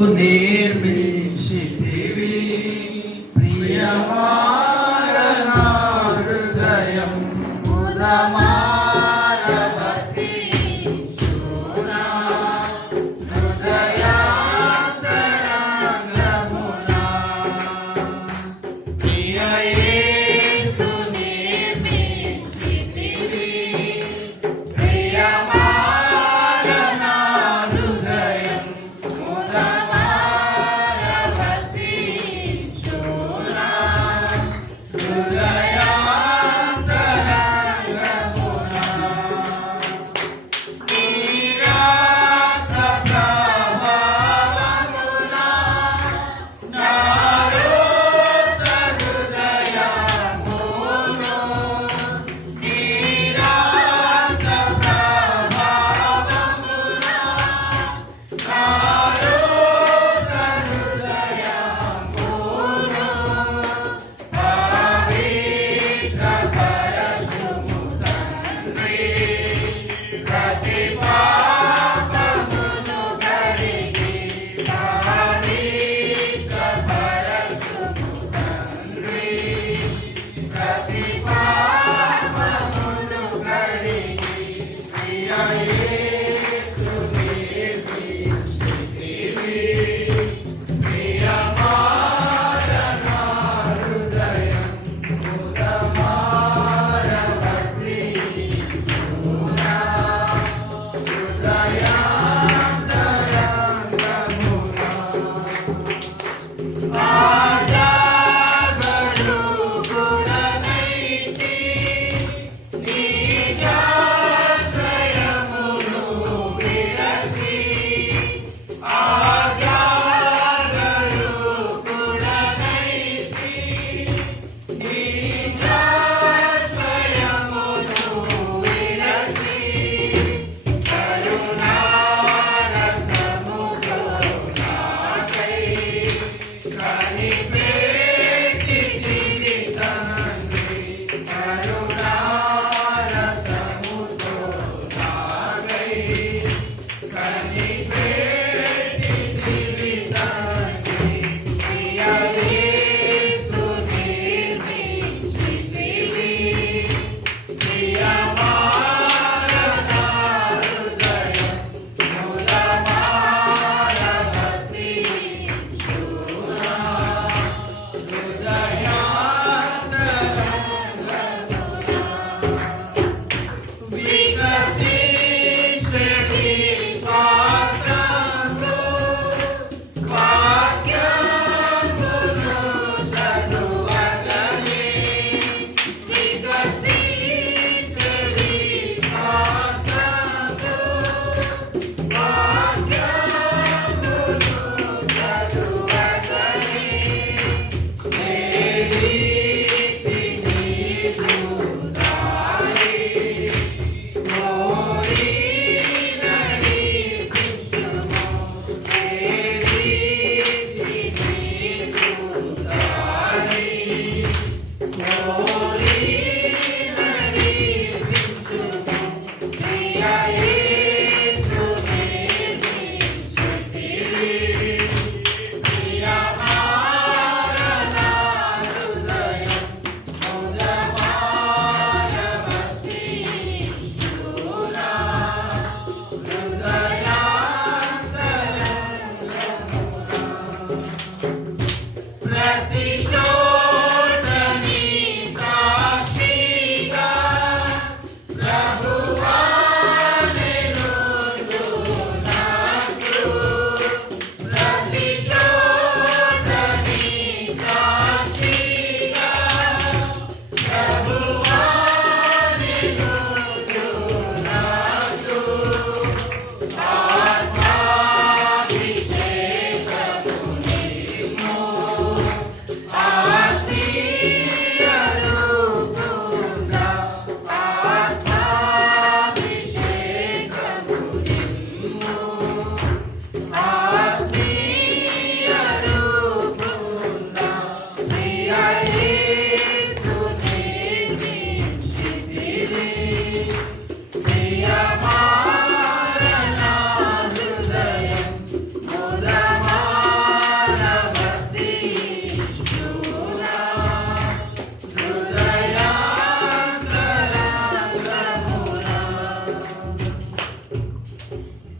Unir-me em. Thanks.